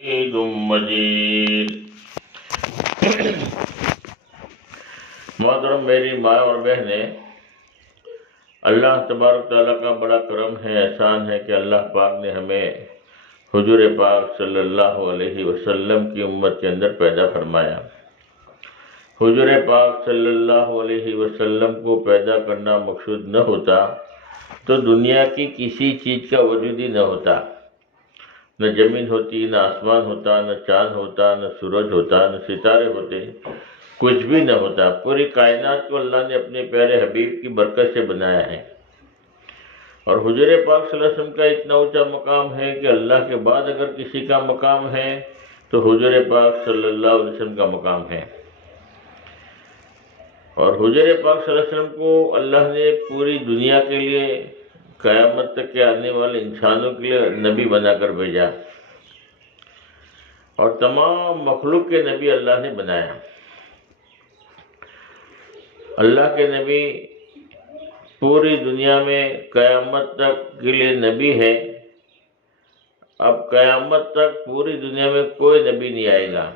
عید مجید۔ محترم میری ماں اور بہنیں، اللہ تبارک تعالیٰ کا بڑا کرم ہے، احسان ہے کہ اللہ پاک نے ہمیں حضور پاک صلی اللہ علیہ وسلم کی امت کے اندر پیدا فرمایا۔ حضور پاک صلی اللہ علیہ وسلم کو پیدا کرنا مقصود نہ ہوتا تو دنیا کی کسی چیز کا وجود ہی نہ ہوتا، نہ زمین ہوتی، نہ آسمان ہوتا، نہ چاند ہوتا، نہ سورج ہوتا، نہ ستارے ہوتے، کچھ بھی نہ ہوتا۔ پوری کائنات کو اللہ نے اپنے پیارے حبیب کی برکت سے بنایا ہے، اور حضور پاک صلی اللہ علیہ وسلم کا اتنا اونچا مقام ہے کہ اللہ کے بعد اگر کسی کا مقام ہے تو حضور پاک صلی اللہ علیہ وسلم کا مقام ہے۔ اور حضور پاک صلی اللہ علیہ وسلم کو اللہ نے پوری دنیا کے لیے، قیامت تک کے آنے والے انسانوں کے لیے نبی بنا کر بھیجا، اور تمام مخلوق کے نبی اللہ نے بنایا۔ اللہ کے نبی پوری دنیا میں قیامت تک کے لیے نبی ہے۔ اب قیامت تک پوری دنیا میں کوئی نبی نہیں آئے گا۔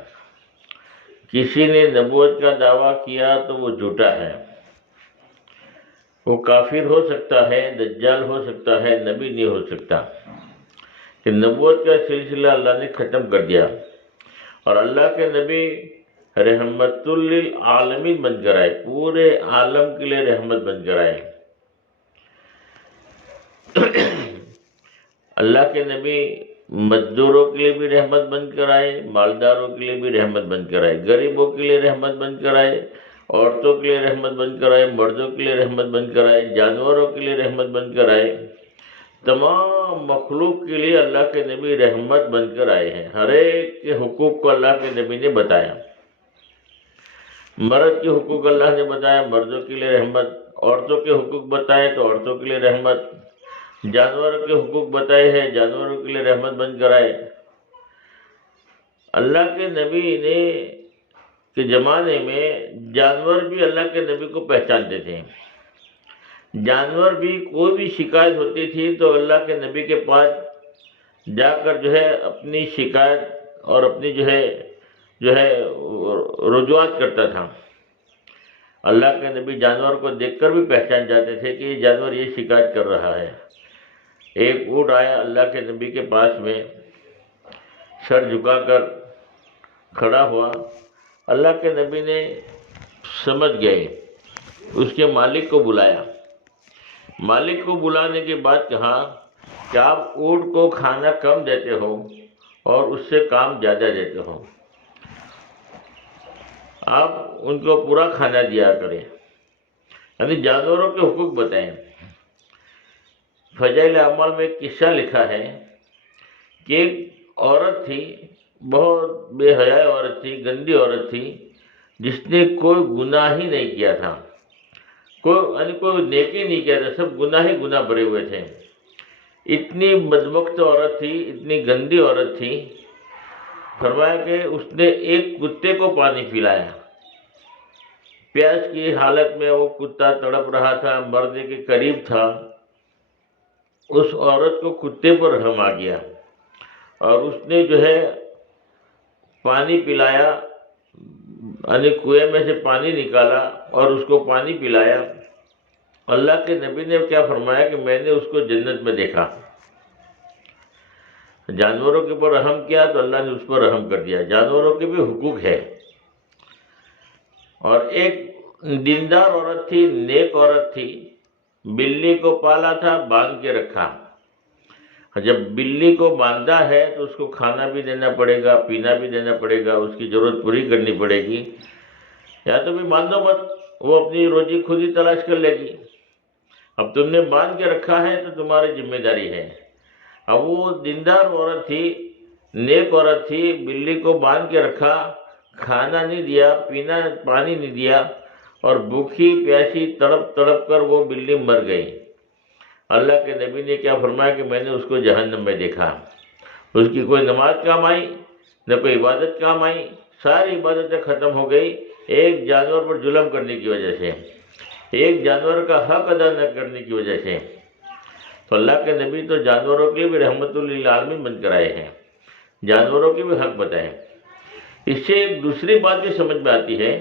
کسی نے نبوت کا دعویٰ کیا تو وہ جھوٹا ہے، وہ کافر ہو سکتا ہے، دجال ہو سکتا ہے، نبی نہیں ہو سکتا، کہ نبوت کا سلسلہ اللہ نے ختم کر دیا، اور اللہ کے نبی رحمت للعالمین بن کر آئے، پورے عالم کے لیے رحمت بن کر آئے۔ اللہ کے نبی مزدوروں کے لیے بھی رحمت بن کر آئے، مالداروں کے لیے بھی رحمت بن کر آئے، غریبوں کے لیے رحمت بن کر آئے، عورتوں کے لیے رحمت بن کر آئے، مردوں کے لیے رحمت بن کر آئے، جانوروں کے لیے رحمت بن کر آئے۔ تمام مخلوق کے لیے اللہ کے نبی رحمت بن کر آئے ہیں۔ ہر ایک کے حقوق کو اللہ کے نبی نے بتایا۔ مرد کے حقوق اللہ نے بتایا، مردوں کے لیے رحمت، عورتوں کے حقوق بتائے تو عورتوں کے لیے رحمت، جانوروں کے حقوق بتائے ہیں، جانوروں کے لیے رحمت بن کر آئے۔ اللہ کے نبی نے کے زمانے میں جانور بھی اللہ کے نبی کو پہچانتے تھے۔ جانور بھی کوئی بھی شکایت ہوتی تھی تو اللہ کے نبی کے پاس جا کر اپنی شکایت اور اپنی رجوعات کرتا تھا۔ اللہ کے نبی جانور کو دیکھ کر بھی پہچان جاتے تھے کہ یہ جانور یہ شکایت کر رہا ہے۔ ایک اونٹ آیا اللہ کے نبی کے پاس میں، سر جھکا کر کھڑا ہوا۔ اللہ کے نبی نے سمجھ گئے، اس کے مالک کو بلایا۔ مالک کو بلانے کے بعد کہا کہ آپ اونٹ کو کھانا کم دیتے ہو اور اس سے کام زیادہ دیتے ہو، آپ ان کو پورا کھانا دیا کریں، یعنی جانوروں کے حقوق بتائیں۔ فضائل اعمال میں ایک قصہ لکھا ہے کہ ایک عورت تھی، بہت بے حیا عورت تھی، گندی عورت تھی، جس نے کوئی گناہ ہی نہیں کیا تھا، کوئی نیکی نہیں کیا تھا، سب گناہ ہی گناہ بھرے ہوئے تھے۔ اتنی بدبخت عورت تھی، اتنی گندی عورت تھی، فرمایا کہ اس نے ایک کتے کو پانی پلایا۔ پیاس کی حالت میں وہ کتا تڑپ رہا تھا، مرنے کے قریب تھا۔ اس عورت کو کتے پر رحم آ گیا، اور اس نے پانی پلایا، یعنی کنویں میں سے پانی نکالا اور اس کو پانی پلایا۔ اللہ کے نبی نے کیا فرمایا کہ میں نے اس کو جنت میں دیکھا۔ جانوروں کے اوپر رحم کیا تو اللہ نے اس پر رحم کر دیا۔ جانوروں کے بھی حقوق ہے۔ اور ایک دیندار عورت تھی، نیک عورت تھی، بلی کو پالا تھا، باندھ کے رکھا۔ جب بلی کو باندھا ہے تو اس کو کھانا بھی دینا پڑے گا، پینا بھی دینا پڑے گا، اس کی ضرورت پوری کرنی پڑے گی، یا تو بھی باندھو مت، وہ اپنی روزی خود ہی تلاش کر لے گی۔ اب تم نے باندھ کے رکھا ہے تو تمہاری ذمہ داری ہے۔ اب وہ دیندار عورت تھی، نیک عورت تھی، بلی کو باندھ کے رکھا، کھانا نہیں دیا، پانی نہیں دیا، اور بھوکی پیاسی تڑپ تڑپ کر وہ بلی مر گئی۔ اللہ کے نبی نے کیا فرمایا کہ میں نے اس کو جہنم میں دیکھا۔ اس کی کوئی نماز کام آئی، نہ کوئی عبادت کام آئی، ساری عبادتیں ختم ہو گئی، ایک جانور پر ظلم کرنے کی وجہ سے، ایک جانور کا حق ادا نہ کرنے کی وجہ سے۔ تو اللہ کے نبی تو جانوروں کے لیے بھی رحمت للعالمین بن کر آئے ہیں۔ جانوروں کے بھی حق بتائے۔ اس سے ایک دوسری بات بھی سمجھ میں آتی ہے،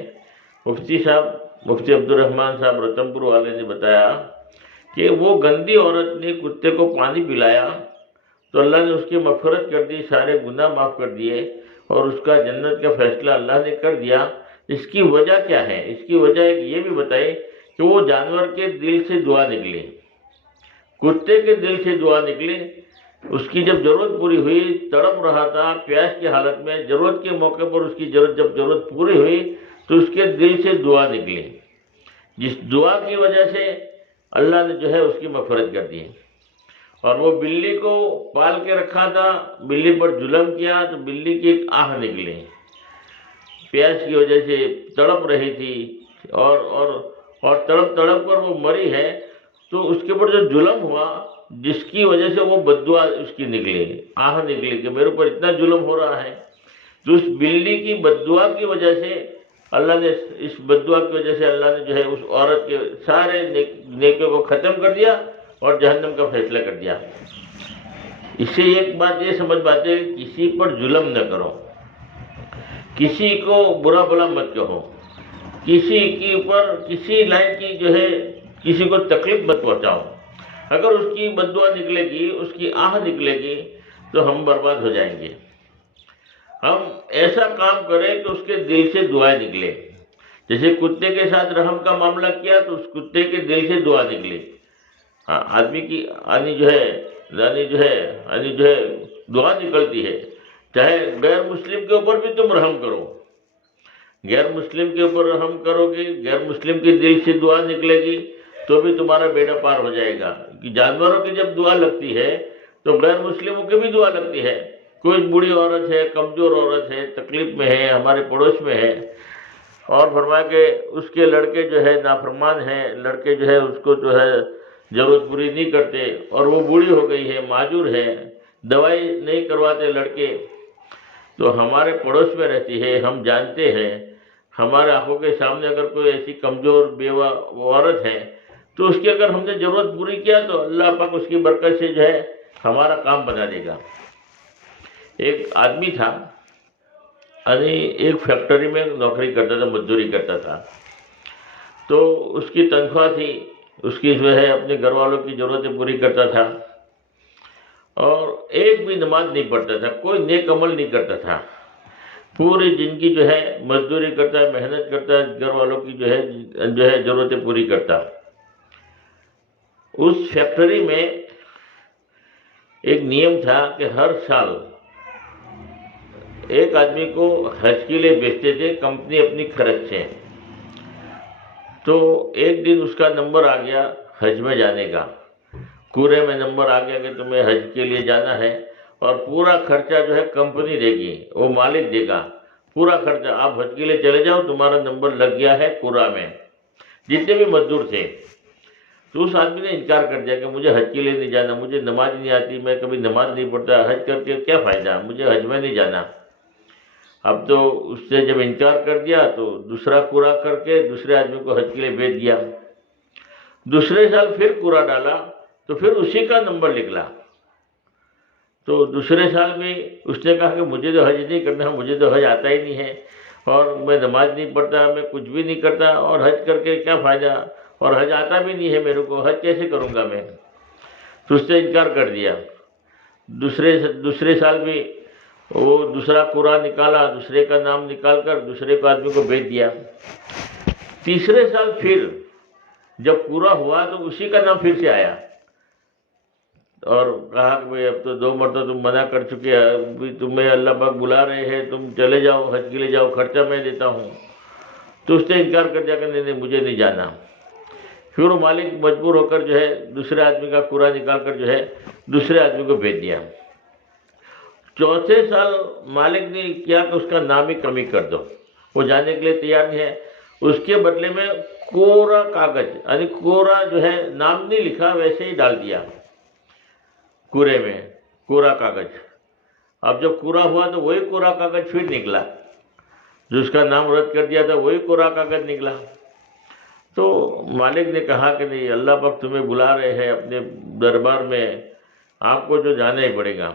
مفتی عبد الرحمان صاحب رتن پور والے نے بتایا کہ وہ گندی عورت نے کتے کو پانی پلایا تو اللہ نے اس کی مغفرت کر دی، سارے گناہ معاف کر دیے اور اس کا جنت کا فیصلہ اللہ نے کر دیا۔ اس کی وجہ کیا ہے؟ اس کی وجہ ایک یہ بھی بتائی کہ وہ جانور کے دل سے دعا نکلی، کتے کے دل سے دعا نکلی۔ اس کی جب ضرورت پوری ہوئی، تڑپ رہا تھا پیاس کی حالت میں، ضرورت کے موقع پر اس کی جب ضرورت پوری ہوئی تو اس کے دل سے دعا نکلی، جس دعا کی وجہ سے اللہ نے جو ہے اس کی مغفرت کر دی۔ اور وہ بلی کو پال کے رکھا تھا، بلی پر ظلم کیا تو بلی کی ایک آہ نکلی، پیاس کی وجہ سے تڑپ رہی تھی اور تڑپ کر وہ مری ہے، تو اس کے اوپر جو ظلم ہوا جس کی وجہ سے وہ بددعا اس کی نکلی، آہ نکلی کہ میرے اوپر اتنا ظلم ہو رہا ہے، تو اس بلی کی بددعا کی وجہ سے اللہ نے اللہ نے جو ہے اس عورت کے سارے نیکیوں کو ختم کر دیا اور جہنم کا فیصلہ کر دیا۔ اس سے ایک بات یہ سمجھ پاتے کہ کسی پر ظلم نہ کرو، کسی کو برا بھلا مت کہو، کسی کے اوپر کسی لائن کی جو ہے کسی کو تکلیف مت پہنچاؤ۔ اگر اس کی بددعا نکلے گی، اس کی آہ نکلے گی تو ہم برباد ہو جائیں گے۔ ہم ایسا کام کریں کہ اس کے دل سے دعائیں نکلے، جیسے کتے کے ساتھ رحم کا معاملہ کیا تو اس کتے کے دل سے دعا نکلی۔ آدمی کی جو ہے دعا نکلتی ہے، چاہے غیر مسلم کے اوپر بھی تم رحم کرو، غیر مسلم کے اوپر رحم کرو گے، غیر مسلم کے دل سے دعا نکلے گی تو بھی تمہارا بیڑا پار ہو جائے گا۔ کہ جانوروں کی جب دعا لگتی ہے تو غیر مسلموں کی بھی دعا لگتی ہے۔ کوئی بوڑھی عورت ہے، کمزور عورت ہے، تکلیف میں ہے، ہمارے پڑوس میں ہے، اور فرمایا کہ اس کے لڑکے جو ہے نافرمان ہیں، لڑکے جو ہے اس کو جو ہے ضرورت پوری نہیں کرتے، اور وہ بوڑھی ہو گئی ہے، معذور ہے، دوائی نہیں کرواتے لڑکے، تو ہمارے پڑوس میں رہتی ہے، ہم جانتے ہیں، ہمارے آنکھوں کے سامنے اگر کوئی ایسی کمزور بیوہ عورت ہے تو اس کی اگر ہم نے ضرورت پوری کیا تو اللہ پاک اس کی برکت سے جو ہے ہمارا کام بنا دے گا۔ ایک آدمی تھا، ایک فیکٹری میں نوکری کرتا تھا، مزدوری کرتا تھا، تو اس کی تنخواہ تھی، اس کی جو ہے اپنے گھر والوں کی ضرورتیں پوری کرتا تھا، اور ایک بھی نماز نہیں پڑھتا تھا، کوئی نیک عمل نہیں کرتا تھا، پوری زندگی جو ہے مزدوری کرتا ہے، محنت کرتا ہے، گھر والوں کی جو ہے ضرورتیں پوری کرتا۔ اس فیکٹری میں ایک نیم تھا کہ ہر سال ایک آدمی کو حج کے لیے بھیجتے تھے کمپنی اپنی خرچ سے۔ تو ایک دن اس کا نمبر آ گیا حج میں جانے کا، کورے میں نمبر آ گیا کہ تمہیں حج کے لیے جانا ہے، اور پورا خرچہ جو ہے کمپنی دے گی، وہ مالک دے گا پورا خرچہ، آپ حج کے لیے چلے جاؤ، تمہارا نمبر لگ گیا ہے کورا میں، جتنے بھی مزدور تھے۔ تو اس آدمی نے انکار کر دیا کہ مجھے حج کے لیے نہیں جانا، مجھے نماز نہیں آتی، میں کبھی نماز نہیں پڑھتا، حج کر کے کیا فائدہ، مجھے حج میں نہیں جانا۔ اب تو اس سے جب انکار کر دیا تو دوسرا کورا کر کے دوسرے آدمی کو حج کے لیے بھیج دیا۔ دوسرے سال پھر کورا ڈالا تو پھر اسی کا نمبر نکلا۔ تو دوسرے سال میں اس نے کہا کہ مجھے تو حج نہیں کرنا، مجھے تو حج آتا ہی نہیں ہے، اور میں نماز نہیں پڑھتا، میں کچھ بھی نہیں کرتا، اور حج کر کے کیا فائدہ، اور حج آتا بھی نہیں ہے میرے کو، حج کیسے کروں گا میں؟ تو اس نے انکار کر دیا۔ دوسرے سال بھی وہ دوسرا کورا نکالا، دوسرے کا نام نکال کر دوسرے کو آدمی کو بھیج دیا۔ تیسرے سال پھر جب پورا ہوا تو اسی کا نام پھر سے آیا، اور کہا کہ بھئی اب تو 2 مرتبہ تم منع کر چکے، ابھی تمہیں اللہ پاک بلا رہے ہیں، تم چلے جاؤ حج کے لیے جاؤ، خرچہ میں دیتا ہوں۔ تو اس نے انکار کر دیا کہ نہیں مجھے نہیں جانا۔ پھر وہ مالک مجبور ہو کر جو ہے دوسرے آدمی کا کورا نکال کر جو ہے دوسرے آدمی کو بھیج دیا۔ چوتھے سال مالک نے کیا کہ اس کا نام ہی کمی کر دو، وہ جانے کے لیے تیار نہیں ہے، اس کے بدلے میں کورا کاغذ، یعنی کورا جو ہے نام نہیں لکھا ویسے ہی ڈال دیا کورے میں، کورا کاغذ۔ اب جب کورا ہوا تو وہی کورا کاغذ پھر نکلا، جو اس کا نام رد کر دیا تھا وہی کورا کاغذ نکلا۔ تو مالک نے کہا کہ نہیں، اللہ پاک تمہیں بلا رہے ہیں اپنے دربار میں، آپ کو جو جانا ہی پڑے گا۔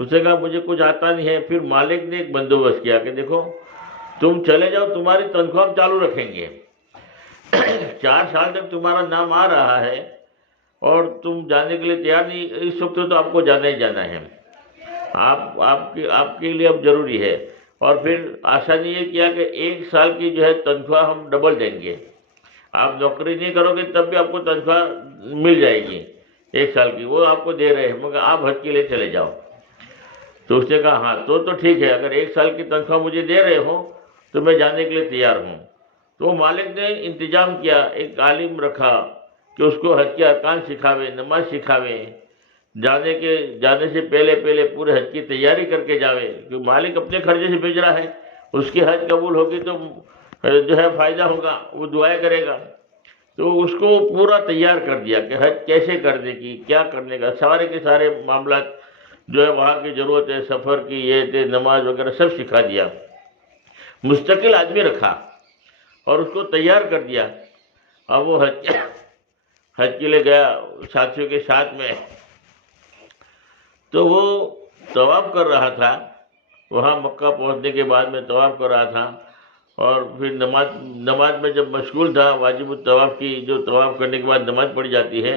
اس نے کہا مجھے کچھ آتا نہیں ہے. پھر مالک نے ایک بندوبست کیا کہ دیکھو تم چلے جاؤ، تمہاری تنخواہ ہم چالو رکھیں گے. 4 سال تک تمہارا نام آ رہا ہے اور تم جانے کے لیے تیار نہیں. اس وقت تو آپ کو جانا ہی جانا ہے، آپ کے لیے اب ضروری ہے. اور پھر آسانی یہ کیا کہ 1 سال کی جو ہے تنخواہ ہم ڈبل دیں گے. آپ نوکری نہیں کرو گے تب بھی آپ کو تنخواہ مل جائے گی 1 سال کی، وہ آپ کو دے رہے ہیں، مگر آپ حج کے لیے چلے جاؤ. تو اس نے کہا ہاں تو ٹھیک ہے، اگر 1 سال کی تنخواہ مجھے دے رہے ہو تو میں جانے کے لیے تیار ہوں. تو مالک نے انتظام کیا، ایک عالم رکھا کہ اس کو حج کے ارکان سکھاوے، نماز سکھاوے، جانے سے پہلے پورے حج کی تیاری کر کے جاوے، کیونکہ مالک اپنے خرچے سے بھیج رہا ہے. اس کی حج قبول ہوگی تو جو ہے فائدہ ہوگا، وہ دعائیں کرے گا. تو اس کو پورا تیار کر دیا کہ حج کیسے کرنے کی، کیا کرنے کا، سارے کے سارے معاملات جو ہے وہاں کی ضرورت ہے، سفر کی، یہ تھے، نماز وغیرہ سب سکھا دیا. مستقل آدمی رکھا اور اس کو تیار کر دیا. اب وہ حج کے لیے گیا ساتھیوں کے ساتھ میں. تو وہ طواف کر رہا تھا، وہاں مکہ پہنچنے کے بعد میں طواف کر رہا تھا. اور پھر نماز میں جب مشغول تھا، واجب الطواف کی جو طواف کرنے کے بعد نماز پڑھی جاتی ہے،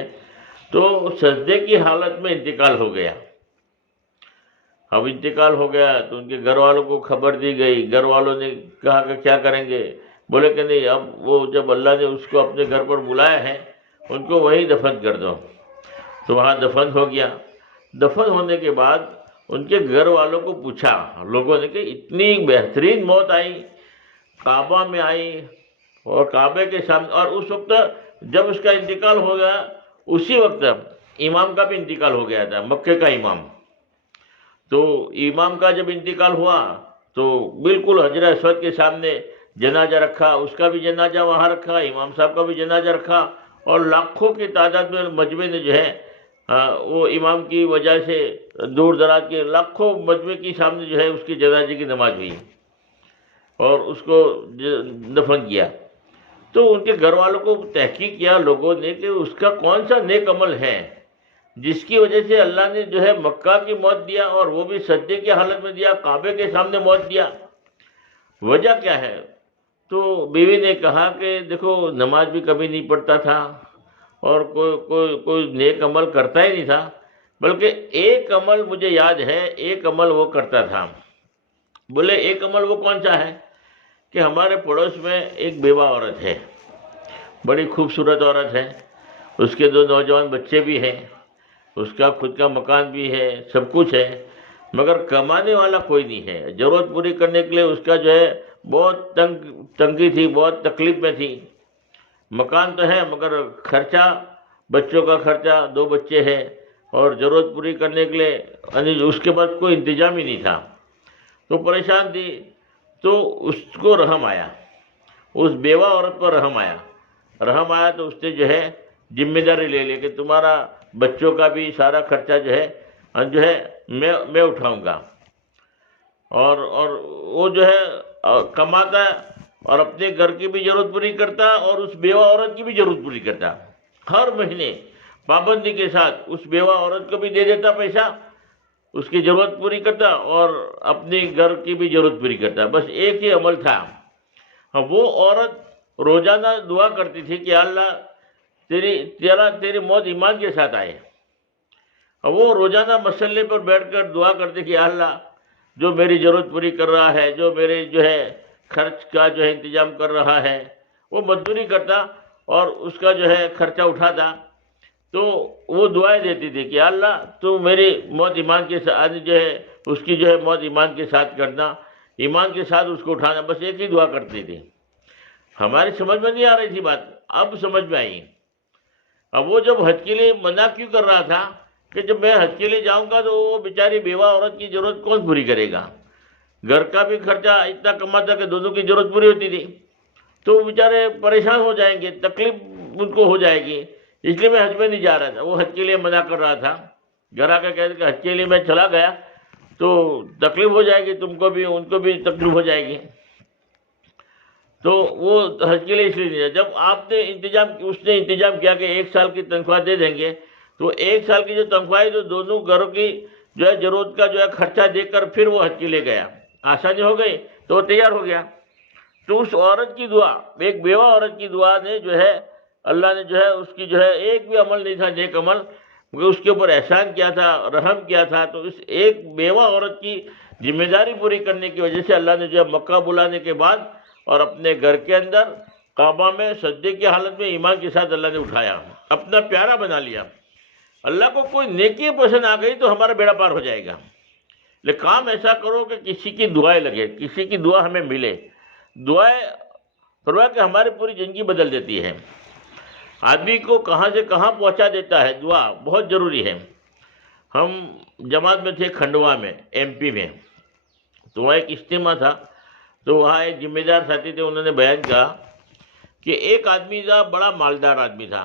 تو سجدے کی حالت میں انتقال ہو گیا. اب انتقال ہو گیا تو ان کے گھر والوں کو خبر دی گئی. گھر والوں نے کہا کہ کیا کریں گے؟ بولے کہ نہیں، اب وہ جب اللہ نے اس کو اپنے گھر پر بلایا ہے ان کو وہیں دفن کر دو. تو وہاں دفن ہو گیا. دفن ہونے کے بعد ان کے گھر والوں کو پوچھا لوگوں نے کہ اتنی بہترین موت آئی، کعبہ میں آئی اور کعبے کے سامنے. اور اس وقت جب اس کا انتقال ہو گیا اسی وقت امام کا بھی انتقال ہو گیا تھا، مکے کا امام. تو امام کا جب انتقال ہوا تو بالکل حجر اسود کے سامنے جنازہ رکھا، اس کا بھی جنازہ وہاں رکھا، امام صاحب کا بھی جنازہ رکھا. اور لاکھوں کی تعداد میں مجمع نے جو ہے وہ امام کی وجہ سے دور دراز کے لاکھوں مجمع کے سامنے جو ہے اس کی جنازے کی نماز ہوئی اور اس کو دفن کیا. تو ان کے گھر والوں کو تحقیق کیا لوگوں نے کہ اس کا کون سا نیک عمل ہے جس کی وجہ سے اللہ نے جو ہے مکہ کی موت دیا، اور وہ بھی سجدے کی حالت میں دیا، کعبے کے سامنے موت دیا. وجہ کیا ہے؟ تو بیوی نے کہا کہ دیکھو نماز بھی کبھی نہیں پڑھتا تھا اور کوئی نیک عمل کرتا ہی نہیں تھا، بلکہ ایک عمل مجھے یاد ہے، ایک عمل وہ کرتا تھا. بولے ایک عمل وہ کون سا ہے؟ کہ ہمارے پڑوس میں ایک بیوہ عورت ہے، بڑی خوبصورت عورت ہے، اس کے 2 نوجوان بچے بھی ہیں، اس کا خود کا مکان بھی ہے، سب کچھ ہے، مگر کمانے والا کوئی نہیں ہے. ضرورت پوری کرنے کے لیے اس کا جو ہے بہت تنگی تھی، بہت تکلیف میں تھی. مکان تو ہے مگر خرچہ، بچوں کا خرچہ، 2 بچے ہیں، اور ضرورت پوری کرنے کے لیے اس کے پاس کوئی انتظام ہی نہیں تھا. تو پریشان تھی. تو اس کو رحم آیا، اس بیوہ عورت پر رحم آیا تو اس نے جو ہے ذمہ داری لے لی کہ تمہارا بچوں کا بھی سارا خرچہ جو ہے میں اٹھاؤں گا. اور وہ جو ہے کماتا اور اپنے گھر کی بھی ضرورت پوری کرتا اور اس بیوہ عورت کی بھی ضرورت پوری کرتا. ہر مہینے پابندی کے ساتھ اس بیوہ عورت کو بھی دے دیتا پیسہ، اس کی ضرورت پوری کرتا اور اپنے گھر کی بھی ضرورت پوری کرتا. بس ایک ہی عمل تھا. وہ عورت روزانہ دعا کرتی تھی کہ اللہ تیری موت ایمان کے ساتھ آئے. وہ روزانہ مسلے پر بیٹھ کر دعا کرتی کہ اللہ جو میری ضرورت پوری کر رہا ہے، جو میرے جو ہے خرچ کا جو ہے انتظام کر رہا ہے، وہ مزدوری کرتا اور اس کا جو ہے خرچہ اٹھاتا. تو وہ دعائیں دیتی تھی کہ اللہ تو میری موت ایمان کے ساتھ جو ہے اس کی جو ہے موت ایمان کے ساتھ کرنا، ایمان کے ساتھ اس کو اٹھانا. بس ایک ہی دعا کرتی تھی. ہماری سمجھ میں نہیں آ رہی تھی بات، اب سمجھ میں آئی. اب وہ جب حج کے لیے منع کیوں کر رہا تھا کہ جب میں حج کے لیے جاؤں گا تو وہ بیچاری بیوہ عورت کی ضرورت کون پوری کرے گا؟ گھر کا بھی خرچہ اتنا کماتا کہ دونوں کی ضرورت پوری ہوتی تھی. تو وہ بیچارے پریشان ہو جائیں گے، تکلیف ان کو ہو جائے گی. اس لیے میں حج میں نہیں جا رہا تھا. وہ حج کے لیے منع کر رہا تھا. گھر آ کے کہتے کہ حج کے لیے میں چلا گیا تو تکلیف ہو جائے گی، تم کو بھی ان کو بھی تکلیف ہو جائے گی. تو وہ حج کے لیے اس لیے نہیں ہے. جب آپ نے اس نے انتظام کیا کہ 1 سال کی تنخواہ دے دیں گے، تو 1 سال کی جو تنخواہ ہے تو دونوں گھروں کی جو ہے ضرورت کا جو ہے خرچہ دے کر پھر وہ حج کے لیے گیا، آسانی ہو گئی تو وہ تیار ہو گیا۔ تو اس عورت کی دعا، ایک بیوہ عورت کی دعا نے جو ہے اللہ نے جو ہے اس کی جو ہے ایک بھی عمل نہیں تھا نیک عمل، کیونکہ اس کے اوپر احسان کیا تھا، رحم کیا تھا، تو اس ایک بیوہ عورت کی ذمہ داری پوری کرنے کی وجہ سے اللہ نے جو ہے مکہ بلانے کے بعد اور اپنے گھر کے اندر کعبہ میں سجدے کی حالت میں ایمان کے ساتھ اللہ نے اٹھایا، اپنا پیارا بنا لیا۔ اللہ کو کوئی نیکی پسند آ گئی تو ہمارا بیڑا پار ہو جائے گا، لیکن کام ایسا کرو کہ کسی کی دعائیں لگے، کسی کی دعا ہمیں ملے۔ دعائیں فرمایا کہ ہماری پوری زندگی بدل دیتی ہے، آدمی کو کہاں سے کہاں پہنچا دیتا ہے۔ دعا بہت ضروری ہے۔ ہم جماعت میں تھے کھنڈوا میں، ایم پی میں، تو وہاں ایک اجتماع تھا، تو وہاں ایک ذمہ دار ساتھی تھے، انہوں نے بیان کیا کہ ایک آدمی تھا، بڑا مالدار آدمی تھا،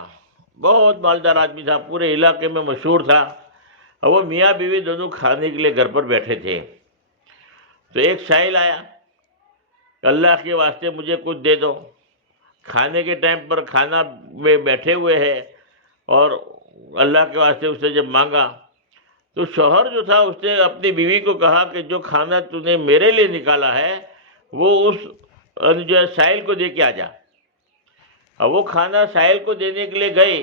بہت مالدار آدمی تھا، پورے علاقے میں مشہور تھا، اور وہ میاں بیوی دونوں کھانے کے لیے گھر پر بیٹھے تھے۔ تو ایک سائل آیا، اللہ کے واسطے مجھے کچھ دے دو۔ کھانے کے ٹائم پر کھانا میں بیٹھے ہوئے ہیں، اور اللہ کے واسطے اس نے جب مانگا تو شوہر جو تھا اس نے اپنی بیوی کو کہا کہ جو کھانا تو نے میرے لیے نکالا ہے وہ اس جو ہے سائل کو دے کے آ جا۔ اور وہ کھانا سائل کو دینے کے لیے گئی،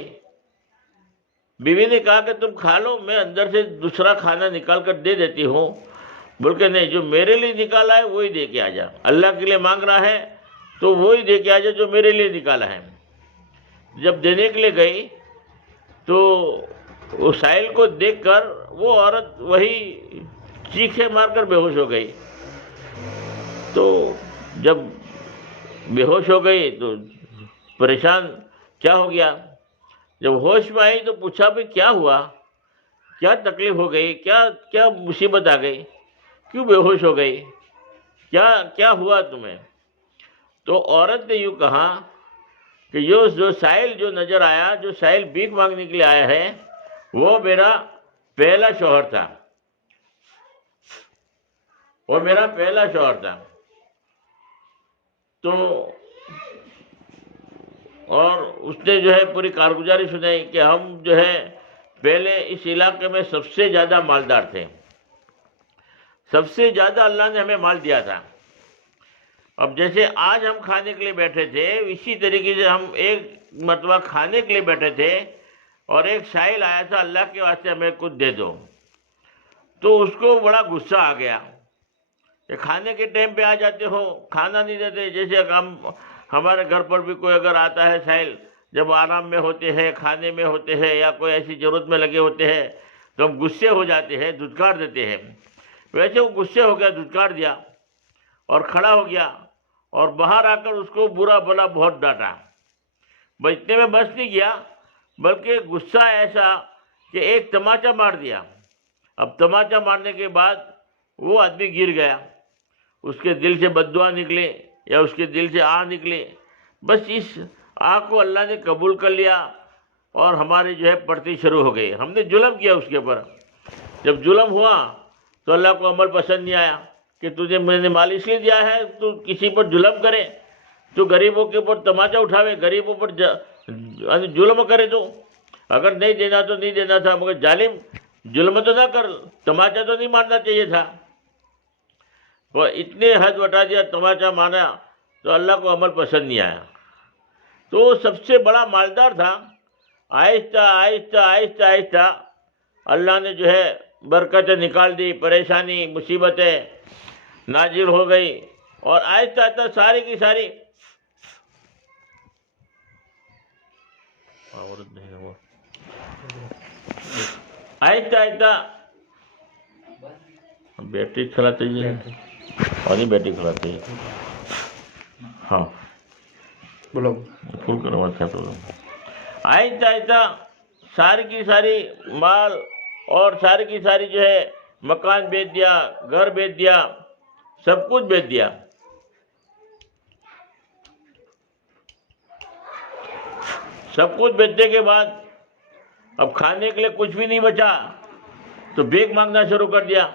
بیوی نے کہا کہ تم کھا لو، میں اندر سے دوسرا کھانا نکال کر دے دیتی ہوں، بلکہ نہیں، جو میرے لیے نکالا ہے وہی دے کے آ جا۔ اللہ کے لیے مانگ رہا ہے تو وہی دے کے آ جا جو میرے لیے نکالا ہے۔ جب دینے کے لیے گئی تو وہ سائل کو دیکھ کر وہ عورت وہی چیخے مار کر بے ہوش ہو گئی۔ تو جب بے ہوش ہو گئی تو پریشان، کیا ہو گیا؟ جب ہوش میں آئی تو پوچھا بھی کیا ہوا، کیا تکلیف ہو گئی، کیا مصیبت آ گئی، کیوں بے ہوش ہو گئی، کیا ہوا تمہیں؟ تو عورت نے یوں کہا کہ جو سائل جو نظر آیا، جو سائل بھیک مانگنے کے لیے آیا ہے، وہ میرا پہلا شوہر تھا، وہ میرا پہلا شوہر تھا۔ تو اور اس نے جو ہے پوری کارگزاری سنائی کہ ہم جو ہے پہلے اس علاقے میں سب سے زیادہ مالدار تھے، سب سے زیادہ اللہ نے ہمیں مال دیا تھا۔ اب جیسے آج ہم کھانے کے لیے بیٹھے تھے، اسی طریقے سے ہم ایک مرتبہ کھانے کے لیے بیٹھے تھے اور ایک سائل آیا تھا، اللہ کے واسطے ہمیں کچھ دے دو۔ تو اس کو بڑا غصہ آ گیا کہ کھانے کے ٹائم پہ آ جاتے ہو، کھانا نہیں دیتے۔ جیسے ہمارے گھر پر بھی کوئی اگر آتا ہے سائل، جب آرام میں ہوتے ہیں، کھانے میں ہوتے ہیں، یا کوئی ایسی ضرورت میں لگے ہوتے ہیں تو ہم غصے ہو جاتے ہیں، دھتکار دیتے ہیں۔ ویسے وہ غصے ہو گیا، دھتکار دیا اور کھڑا ہو گیا، اور باہر آ کر اس کو برا بھلا بہت ڈانٹا۔ بس اتنے میں بس نہیں گیا، بلکہ غصہ ایسا کہ ایک تماچا مار دیا۔ اب تماچا مارنے کے بعد وہ آدمی گر گیا، اس کے دل سے بد دعا نکلے یا اس کے دل سے آہ نکلے۔ بس اس آہ کو اللہ نے قبول کر لیا اور ہمارے جو ہے پڑتی شروع ہو گئی۔ ہم نے ظلم کیا اس کے اوپر، جب ظلم ہوا تو اللہ کو عمل پسند نہیں آیا کہ تجھے میں نے مال اس لیے دیا ہے تو کسی پر ظلم کرے، تو غریبوں کے اوپر تماچا اٹھاوے، غریبوں پر ظلم کرے۔ تو اگر نہیں دینا تو نہیں دینا تھا، مگر ظالم ظلم تو نہ کر، تماچا تو نہیں مارنا چاہیے تھا۔ وہ اتنے حد وٹا دیا، تماچا مارا، تو اللہ کو عمل پسند نہیں آیا۔ تو وہ سب سے بڑا مالدار تھا، آہستہ آہستہ آہستہ آہستہ اللہ نے جو ہے برکتیں نکال دی، پریشانی مصیبتیں نازل ہو گئی، اور آہستہ آہستہ ساری کی ساری آہستہ آہستہ بیٹری کھلاتے ہی اور نہیں بیٹری کھلاتے ہی، ہاں بولو فل کروا تھا۔ تو آہستہ آہستہ ساری کی ساری مال اور ساری کی ساری جو ہے مکان بیچ دیا، گھر بیچ دیا، سب کچھ بیچ دیا۔ سب کچھ بیچنے کے بعد اب کھانے کے لیے کچھ بھی نہیں بچا، تو بھیک مانگنا شروع کر دیا۔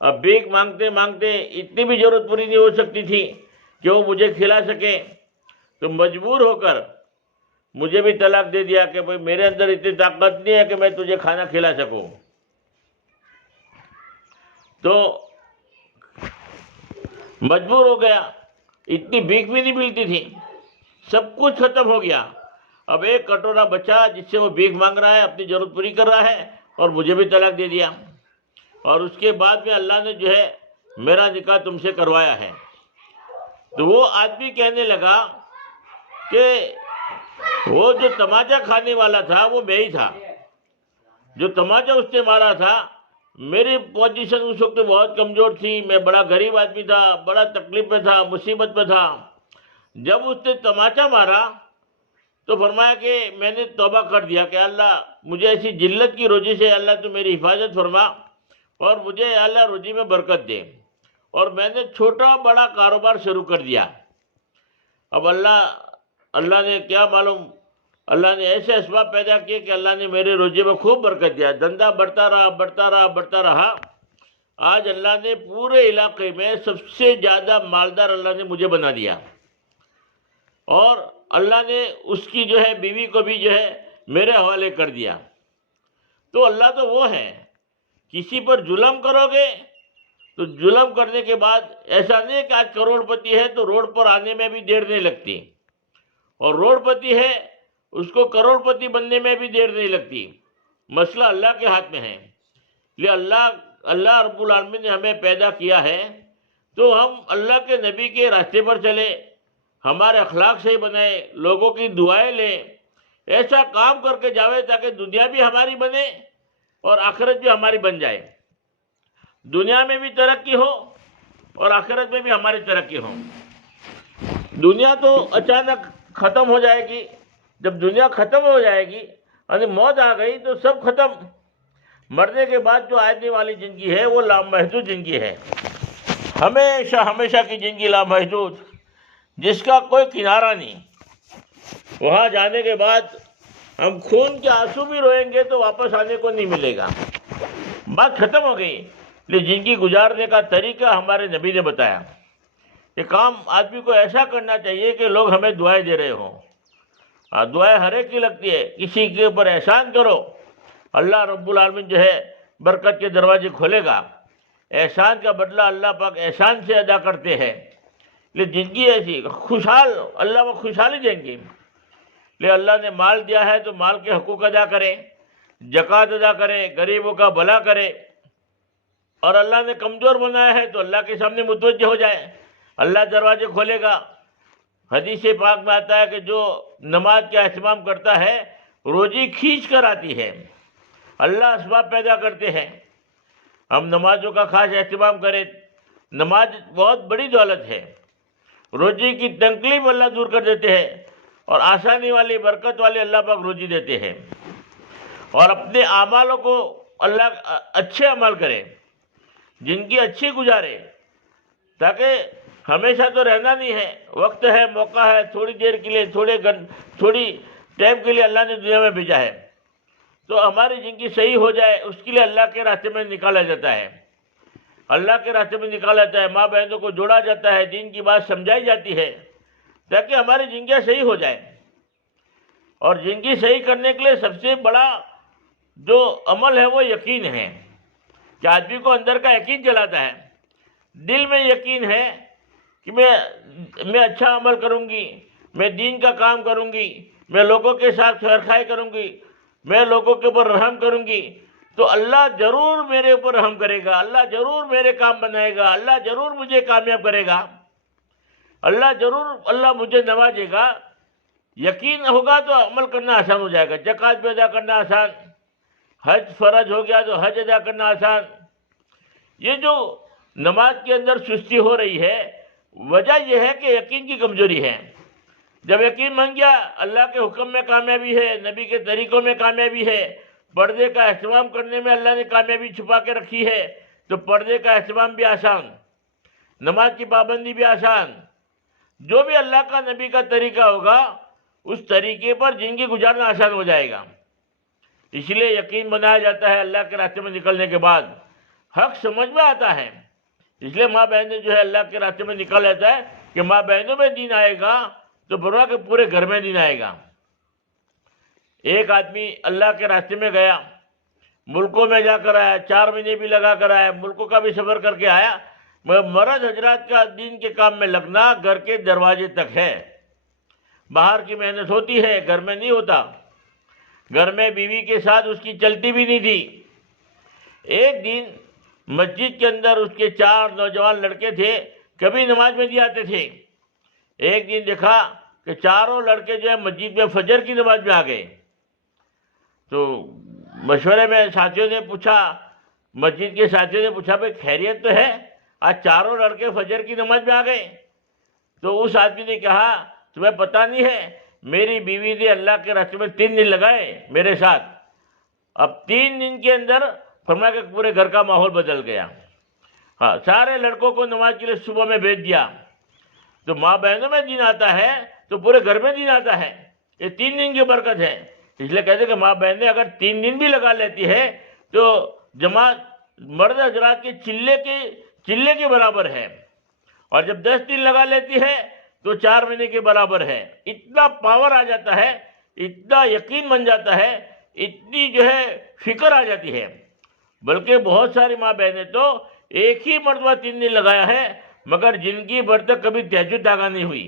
اب بھیک مانگتے مانگتے اتنی بھی ضرورت پوری نہیں ہو سکتی تھی کہ وہ مجھے کھلا سکے، تو مجبور ہو کر مجھے بھی طلاق دے دیا کہ بھائی میرے اندر اتنی طاقت نہیں ہے کہ میں تجھے کھانا کھلا سکوں۔ تو مجبور ہو گیا، اتنی بھیک بھی نہیں ملتی تھی، سب کچھ ختم ہو گیا. اب ایک کٹورا بچا جس سے وہ بھیک مانگ رہا ہے، اپنی ضرورت پوری کر رہا ہے، اور مجھے بھی طلاق دے دیا. اور اس کے بعد میں اللہ نے جو ہے میرا نکاح تم سے کروایا ہے. تو وہ آدمی کہنے لگا کہ وہ جو تماچا کھانے والا تھا وہ میں ہی تھا. جو تماچا اس نے مارا تھا، میری پوزیشن اس وقت بہت کمزور تھی، میں بڑا غریب آدمی تھا، بڑا تکلیف میں تھا، مصیبت میں تھا. جب اس نے تماچا مارا تو فرمایا کہ میں نے توبہ کر دیا کہ اللہ مجھے ایسی ذلت کی روزی سے اللہ تو میری حفاظت فرما، اور مجھے اللہ روزی میں برکت دے. اور میں نے چھوٹا بڑا کاروبار شروع کر دیا. اب اللہ نے کیا معلوم، اللہ نے ایسے اسباب پیدا کیے کہ اللہ نے میرے روزے میں خوب برکت دیا. دھندا بڑھتا رہا بڑھتا رہا بڑھتا رہا. آج اللہ نے پورے علاقے میں سب سے زیادہ مالدار اللہ نے مجھے بنا دیا. اور اللہ نے اس کی جو ہے بیوی کو بھی جو ہے میرے حوالے کر دیا. تو اللہ تو وہ ہے، کسی پر ظلم کرو گے تو ظلم کرنے کے بعد ایسا نہیں کہ آج کروڑ پتی ہے تو روڈ پر آنے میں بھی دیر نہیں لگتی، اور روڈ پتی ہے اس کو کروڑ پتی بننے میں بھی دیر نہیں لگتی. مسئلہ اللہ کے ہاتھ میں ہے. لے اللہ رب العالمین نے ہمیں پیدا کیا ہے تو ہم اللہ کے نبی کے راستے پر چلے، ہمارے اخلاق صحیح بنائے، لوگوں کی دعائیں لیں، ایسا کام کر کے جاوے تاکہ دنیا بھی ہماری بنے اور آخرت بھی ہماری بن جائے. دنیا میں بھی ترقی ہو اور آخرت میں بھی ہماری ترقی ہو. دنیا تو اچانک ختم ہو جائے گی. جب دنیا ختم ہو جائے گی یعنی موت آ گئی تو سب ختم. مرنے کے بعد جو آنے والی زندگی ہے وہ لامحدود زندگی ہے، ہمیشہ ہمیشہ کی زندگی لامحدود، جس کا کوئی کنارہ نہیں. وہاں جانے کے بعد ہم خون کے آنسو بھی روئیں گے تو واپس آنے کو نہیں ملے گا. بات ختم ہو گئی. لیکن زندگی گزارنے کا طریقہ ہمارے نبی نے بتایا. یہ کام آدمی کو ایسا کرنا چاہیے کہ لوگ ہمیں دعائیں دے رہے ہوں. دعائیں ہر ایک کی لگتی ہے. کسی کے اوپر احسان کرو، اللہ رب العالمین جو ہے برکت کے دروازے کھولے گا. احسان کا بدلہ اللہ پاک احسان سے ادا کرتے ہیں. لیکن زندگی ایسی خوشحال، اللہ وہ خوشحالی دیں گے. لیکن اللہ نے مال دیا ہے تو مال کے حقوق ادا کرے، زکوٰۃ ادا کرے، غریبوں کا بھلا کرے. اور اللہ نے کمزور بنایا ہے تو اللہ کے سامنے متوجہ ہو جائے، اللہ دروازے کھولے گا. حدیث پاک میں آتا ہے کہ جو نماز کا اہتمام کرتا ہے روزی کھینچ کر آتی ہے. اللہ اسباب پیدا کرتے ہیں. ہم نمازوں کا خاص اہتمام کریں. نماز بہت بڑی دولت ہے. روزی کی تکلیف اللہ دور کر دیتے ہیں، اور آسانی والی برکت والی اللہ پاک روزی دیتے ہیں. اور اپنے اعمالوں کو اللہ اچھے عمل کرے، جن کی اچھی گزارے، تاکہ ہمیشہ تو رہنا نہیں ہے. وقت ہے، موقع ہے، تھوڑی دیر کے لیے تھوڑی ٹائم کے لیے اللہ نے دنیا میں بھیجا ہے، تو ہماری زندگی صحیح ہو جائے اس کے لیے اللہ کے راستے میں نکالا جاتا ہے. اللہ کے راستے میں نکالا جاتا ہے. ماں بہنوں کو جوڑا جاتا ہے، دین کی بات سمجھائی جاتی ہے تاکہ ہماری زندگیاں صحیح ہو جائیں. اور زندگی صحیح کرنے کے لیے سب سے بڑا جو عمل ہے وہ یقین ہے، کہ آدمی کو اندر کا یقین جلاتا ہے. دل میں یقین ہے کہ میں اچھا عمل کروں گی، میں دین کا کام کروں گی، میں لوگوں کے ساتھ خیرخواہی کروں گی، میں لوگوں کے اوپر رحم کروں گی، تو اللہ ضرور میرے اوپر رحم کرے گا، اللہ ضرور میرے کام بنائے گا، اللہ ضرور مجھے کامیاب کرے گا، اللہ مجھے نوازے گا. یقین ہوگا تو عمل کرنا آسان ہو جائے گا. زکوٰۃ بھی ادا کرنا آسان، حج فرض ہو گیا تو حج ادا کرنا آسان. یہ جو نماز کے اندر سستی ہو رہی ہے، وجہ یہ ہے کہ یقین کی کمزوری ہے. جب یقین بن گیا اللہ کے حکم میں کامیابی ہے، نبی کے طریقوں میں کامیابی ہے، پردے کا اہتمام کرنے میں اللہ نے کامیابی چھپا کے رکھی ہے، تو پردے کا اہتمام بھی آسان، نماز کی پابندی بھی آسان. جو بھی اللہ کا نبی کا طریقہ ہوگا اس طریقے پر زندگی گزارنا آسان ہو جائے گا. اس لیے یقین بنایا جاتا ہے اللہ کے راستے میں نکلنے کے بعد. حق سمجھ میں آتا ہے، اس لیے ماں بہنیں جو ہے اللہ کے راستے میں نکل جاتا ہے کہ ماں بہنوں میں دین آئے گا تو بروا کے پورے گھر میں دین آئے گا. ایک آدمی اللہ کے راستے میں گیا، ملکوں میں جا کر آیا، 4 مہینے بھی لگا کر آیا، ملکوں کا بھی سفر کر کے آیا، مگر مرد حضرات کا دین کے کام میں لگنا گھر کے دروازے تک ہے۔ باہر کی محنت ہوتی ہے، گھر میں نہیں ہوتا۔ گھر میں بیوی کے ساتھ اس کی چلتی بھی نہیں تھی۔ ایک دن مسجد کے اندر اس کے 4 نوجوان لڑکے تھے، کبھی نماز میں نہیں آتے تھے۔ ایک دن دیکھا کہ چاروں لڑکے جو ہے مسجد میں فجر کی نماز میں آ گئے۔ تو مشورے میں ساتھیوں نے پوچھا، مسجد کے ساتھیوں نے پوچھا بھائی خیریت تو ہے، آج چاروں لڑکے فجر کی نماز میں آ گئے؟ تو اس آدمی نے کہا تمہیں پتہ نہیں ہے میری بیوی نے اللہ کے راستے میں 3 دن لگائے میرے ساتھ، اب 3 دن کے اندر فرمایا کہ پورے گھر کا ماحول بدل گیا۔ ہاں، سارے لڑکوں کو نماز کے لیے صبح میں بھیج دیا۔ تو ماں بہنوں میں دین آتا ہے تو پورے گھر میں دین آتا ہے۔ یہ 3 دن کی برکت ہے۔ اس لیے کہتے ہیں کہ ماں بہنیں اگر 3 دن بھی لگا لیتی ہے تو جماعت مرد حضرات کے چلے کے برابر ہے، اور جب 10 دن لگا لیتی ہے تو 4 مہینے کے برابر ہے۔ اتنا پاور آ جاتا ہے، اتنا یقین بن جاتا ہے، اتنی جو ہے فکر آ جاتی ہے۔ بلکہ بہت ساری ماں بہنیں تو ایک ہی مرتبہ 3 دن لگایا ہے، مگر جن کی بر تک کبھی تہجد داغا نہیں ہوئی۔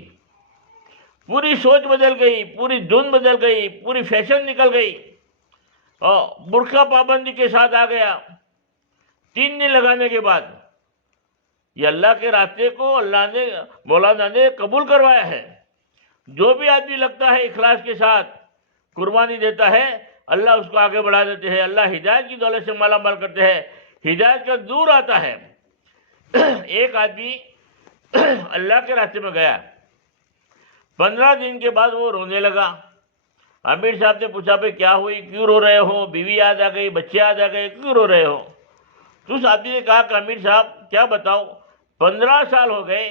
پوری سوچ بدل گئی، پوری دھن بدل گئی، پوری فیشن نکل گئی، اور برقع پابندی کے ساتھ آ گیا 3 دن لگانے کے بعد۔ یہ اللہ کے راستے کو اللہ نے مولانا نے قبول کروایا ہے۔ جو بھی آدمی لگتا ہے اخلاص کے ساتھ قربانی دیتا ہے، اللہ اس کو آگے بڑھا دیتے ہیں، اللہ ہدایت کی دولت سے مالا مال کرتے ہیں، ہدایت کا نور آتا ہے۔ ایک آدمی اللہ کے راستے میں گیا، 15 دن کے بعد وہ رونے لگا۔ امیر صاحب نے پوچھا بھائی کیا ہوئی، کیوں رو رہے ہو؟ بیوی یاد آ گئی، بچے یاد آ گئے، کیوں رو رہے ہو؟ تو اس آدمی نے کہا کہ امیر صاحب کیا بتاؤ، 15 سال ہو گئے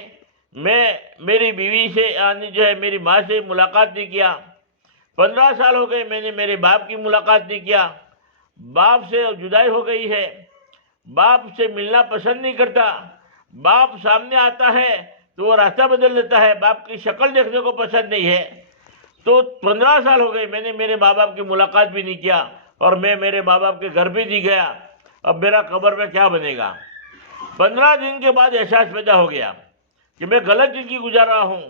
میں میری بیوی سے یعنی جو ہے میری ماں سے ملاقات نہیں کیا۔ 15 سال ہو گئے میں نے میرے باپ کی ملاقات نہیں کیا۔ باپ سے جدائی ہو گئی ہے، باپ سے ملنا پسند نہیں کرتا، باپ سامنے آتا ہے تو وہ راستہ بدل دیتا ہے، باپ کی شکل دیکھنے کو پسند نہیں ہے۔ تو 15 سال ہو گئے میں نے میرے ماں باپ کی ملاقات بھی نہیں کیا، اور میں میرے ماں باپ کے گھر بھی نہیں گیا، اب میرا قبر میں کیا بنے گا؟ 15 دن کے بعد احساس پیدا ہو گیا کہ میں غلط زندگی گزار رہا ہوں،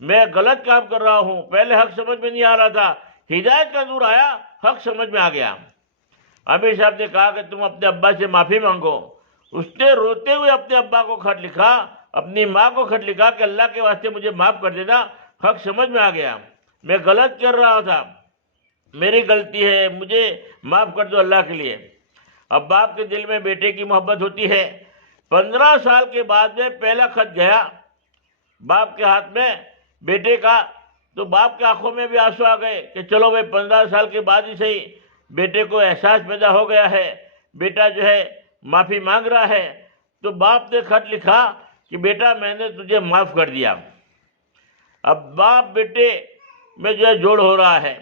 میں غلط کام کر رہا ہوں، پہلے حق سمجھ میں نہیں آ رہا تھا، ہدایت کا نور آیا، حق سمجھ میں آ گیا۔ امیر صاحب نے کہا کہ تم اپنے ابا سے معافی مانگو۔ اس نے روتے ہوئے اپنے ابا کو خط لکھا، اپنی ماں کو خط لکھا کہ اللہ کے واسطے مجھے معاف کر دینا، حق سمجھ میں آ گیا، میں غلط کر رہا تھا، میری غلطی ہے، مجھے معاف کر دو اللہ کے لیے۔ اب باپ کے دل میں بیٹے کی محبت ہوتی ہے۔ 15 سال کے بعد میں پہلا خط گیا باپ کے ہاتھ میں بیٹے کا، تو باپ کے آنکھوں میں بھی آنسو آ گئے کہ چلو بھائی 15 سال کے بعد ہی صحیح بیٹے کو احساس پیدا ہو گیا ہے، بیٹا جو ہے معافی مانگ رہا ہے۔ تو باپ نے خط لکھا کہ بیٹا میں نے تجھے معاف کر دیا۔ اب باپ بیٹے میں جو ہے جوڑ ہو رہا ہے۔